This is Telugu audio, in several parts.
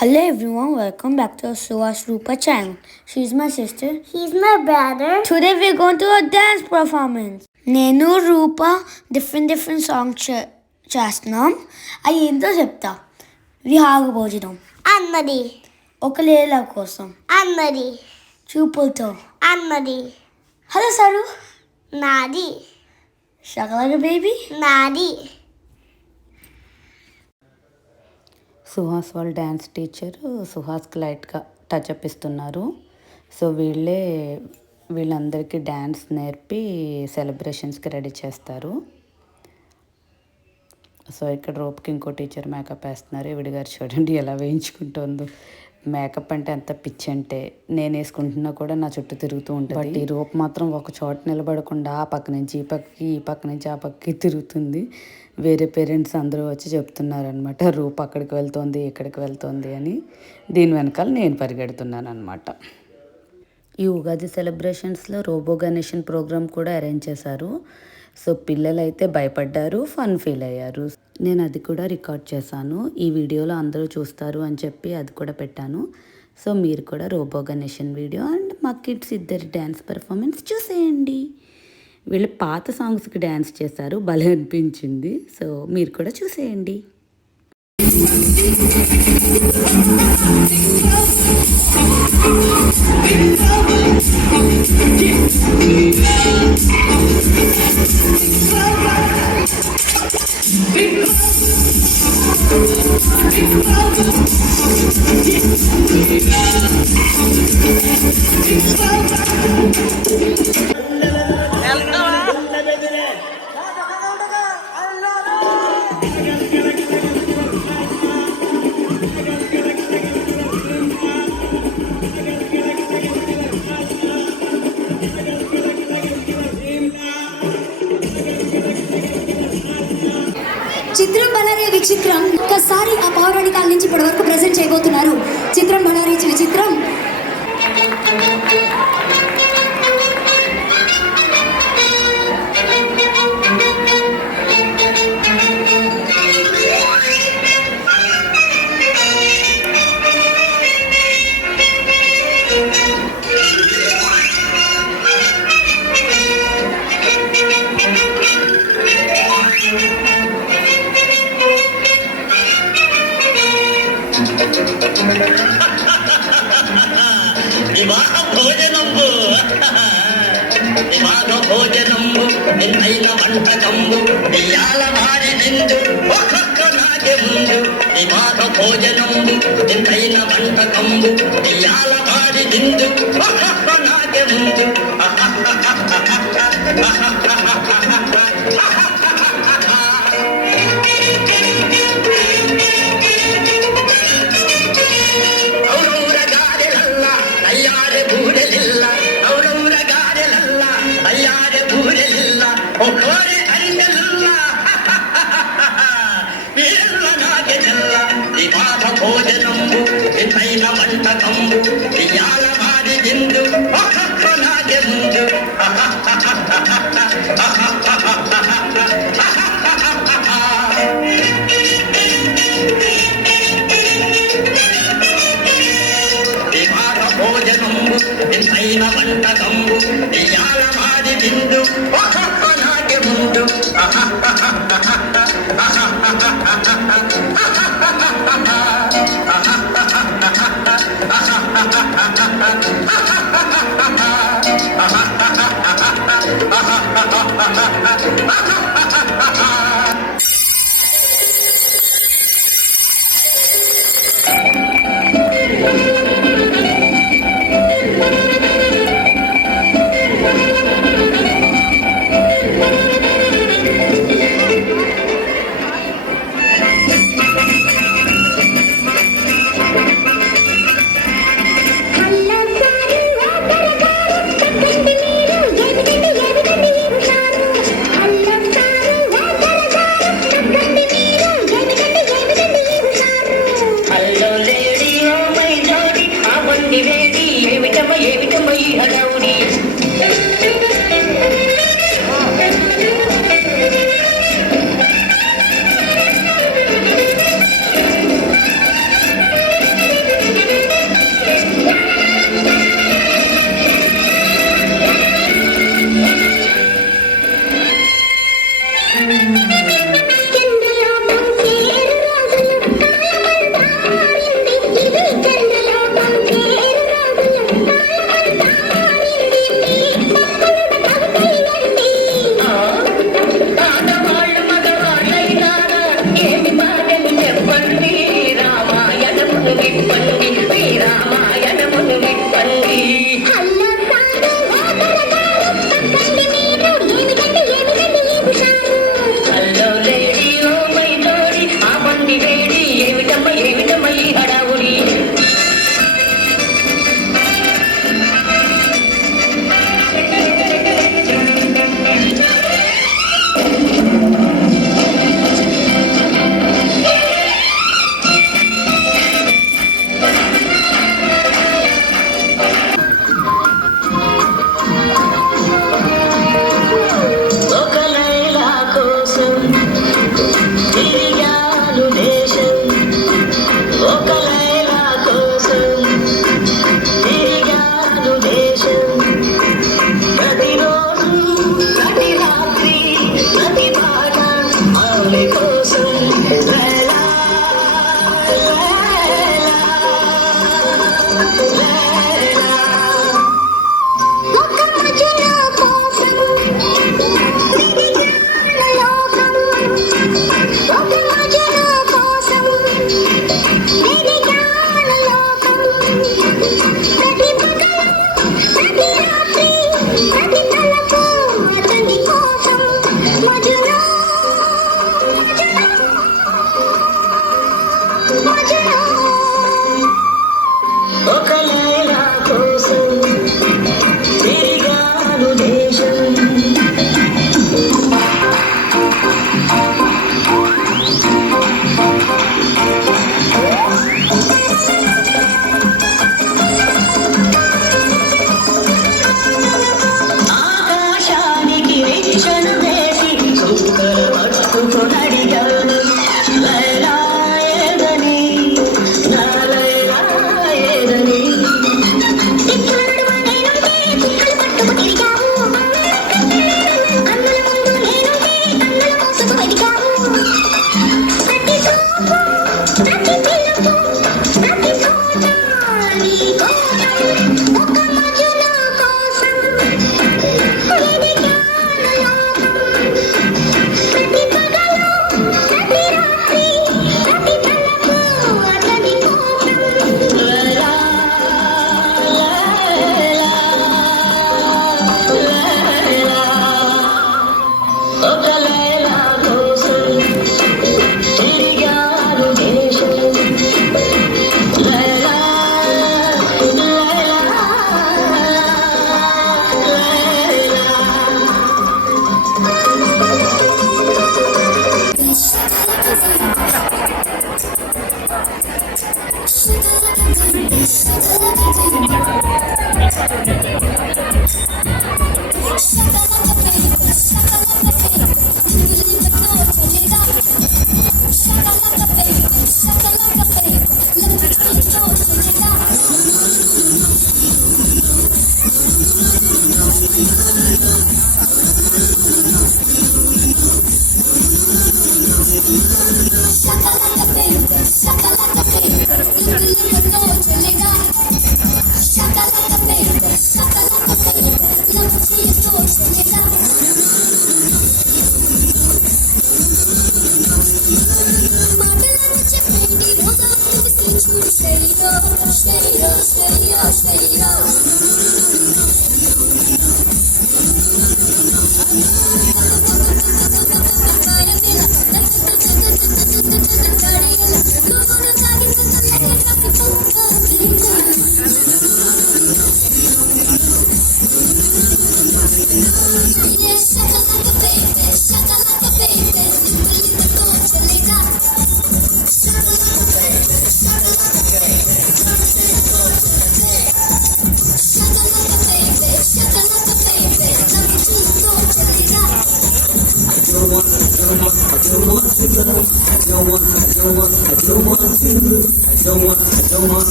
Hello everyone, welcome back to Suhas Rupa channel. She's my sister. He's my brother. Today we're going to a dance performance. నేను రూప డిఫరెంట్ సాంగ్స్ చేస్తున్నాం. అవి ఏంటో చెప్తా. విహాగ భోజనం అన్నది, ఒక లీల కోసం అన్నది, చూపులతో అన్నది, హలో సారు, నాది, షగలగ బేబీ, నాది. సుహాస్ వాళ్ళ డ్యాన్స్ టీచర్ సుహాస్కి లైట్గా టచ్ అప్ ఇస్తున్నారు. సో వీళ్ళందరికీ డ్యాన్స్ నేర్పి సెలబ్రేషన్స్కి రెడీ చేస్తారు. సో ఇక్కడ రూప్కి ఇంకో టీచర్ మేకప్ వేస్తున్నారు. ఈవిడ గారు చూడండి ఎలా వేయించుకుంటుందో. మేకప్ అంటే ఎంత పిచ్చి అంటే నేను వేసుకుంటున్నా కూడా నా చుట్టూ తిరుగుతూ ఉంటుంది. బట్ ఈ రూప్ మాత్రం ఒక చోట నిలబడకుండా ఆ పక్క నుంచి ఈ పక్కకి, ఈ పక్క నుంచి ఆ పక్కకి తిరుగుతుంది. వేరే పేరెంట్స్ అందరూ వచ్చి చెప్తున్నారనమాట, రూప్ అక్కడికి వెళ్తోంది, ఇక్కడికి వెళ్తోంది అని. దీని వెనకాల నేను పరిగెడుతున్నాను అనమాట. ఈ ఉగాది సెలబ్రేషన్స్లో రోబో గణేషన్ ప్రోగ్రామ్ కూడా అరేంజ్ చేశారు. సో పిల్లలు అయితే భయపడ్డారు, ఫన్ ఫీల్ అయ్యారు. నేను అది కూడా రికార్డ్ చేశాను. ఈ వీడియోలో అందరూ చూస్తారు అని చెప్పి అది కూడా పెట్టాను. సో మీరు కూడా రోబో గణేషన్ వీడియో అండ్ మా కిడ్స్ ఇద్దరి డ్యాన్స్ పెర్ఫార్మెన్స్ చూసేయండి. వీళ్ళు పాత సాంగ్స్కి డ్యాన్స్ చేశారు, భలే అనిపించింది. సో మీరు కూడా చూసేయండి. చిత్రం బలారే విచిత్రం ఒక్కసారి ఆ పౌరాణికాల నుంచి ఇప్పటి వరకు ప్రెజెంట్ చేయబోతున్నారు. చిత్రం బలారే విచిత్రం. వివాహ భోజనంబు వివాహ భోజనంబు నిన్నైన వంటకంబు నెయ్యాల వారి నిందు ఒక్కొక్క నాటి ముందు. వివాహ భోజనంబు నిన్నైన వంటకంబు నెయ్యాల వారి నిందు ఒక్కొక్క నాటి ముందు. వివాహ భోజనంబు నిన్నైన వంటకంబు నెయ్యాల వారి నిందు ఒక్కొక్క నాటి ముందు. వివాహ భోజనంబు నిన్నైన వంటకంబు నెయ్యాల వారి నిందు ఒక్కొక్క నాటి ముందు. అల్లం విప్పండి మీ రామాయణమును విప్పండి హలో లేడీ ఓ మై జోడి ఆపండి వేడి ఏమిటమ్మ ఈ హడావుడి ఒక లైలా కోసం తిరిగాను దేశం ఒక లైలా కోసం తిరిగాను దేశం ప్రతిరోజు ప్రతి రాత్రి ప్రతి పాట ఆమె కోసం లైలా ఒక లైలా కోసం తిరిగాను దేశం ఆకాశానికి నిచ్చెన వేసి చుక్కల పట్టుకొనడిగాను లైలా ఏదని నా లైలా ఏదని ఒక లైలా కోసం తిరిగాను దేశం లైలా లైలా లైలా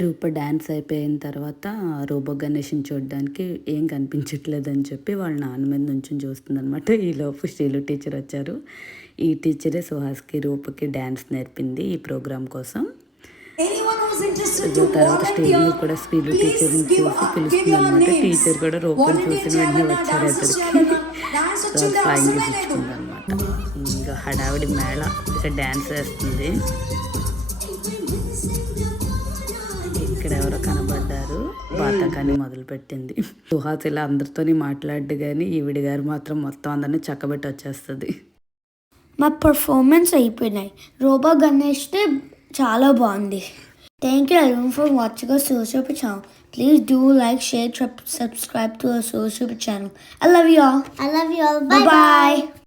రూప డ్యాన్స్ అయిపోయిన తర్వాత రోబో గణేష్ని చూడడానికి ఏం కనిపించట్లేదని చెప్పి వాళ్ళ నాన్న మీద నుంచి చూస్తుందనమాట. ఈలోపు శ్రీలు టీచర్ వచ్చారు. ఈ టీచరే సుహాస్కి రూపకి డ్యాన్స్ నేర్పింది ఈ ప్రోగ్రామ్ కోసం. తర్వాత స్టేజ్ మీద కూడా శ్రీలు టీచర్ని చూసి పిలుస్తుంది అనమాట. టీచర్ కూడా రూపని చూసిన వెంటనే వచ్చారు అతడికి. ఫ్లైంగ్ ఇచ్చుకుంది అనమాట. ఇంకా హడావిడి మేళ ఇక్కడ డ్యాన్స్ వేస్తుంది. ఇక్కడ ఎవరో కనబడ్డారు. బాతకాన్ని మొదలుపెట్టింది. సుహాస్ ఇలా అందరితోని మాట్లాడు కానీ ఈవిడ గారు మాత్రం మొత్తం అందరినీ చక్కబెట్టి వచ్చేస్తుంది. మా పర్ఫార్మెన్స్ అయిపోయినాయి. రోబో గణేష్ చాలా బాగుంది. Thank you everyone for watching our social channel. Please do like, share, subscribe to our social channel. I love you all. I love you all. Bye bye.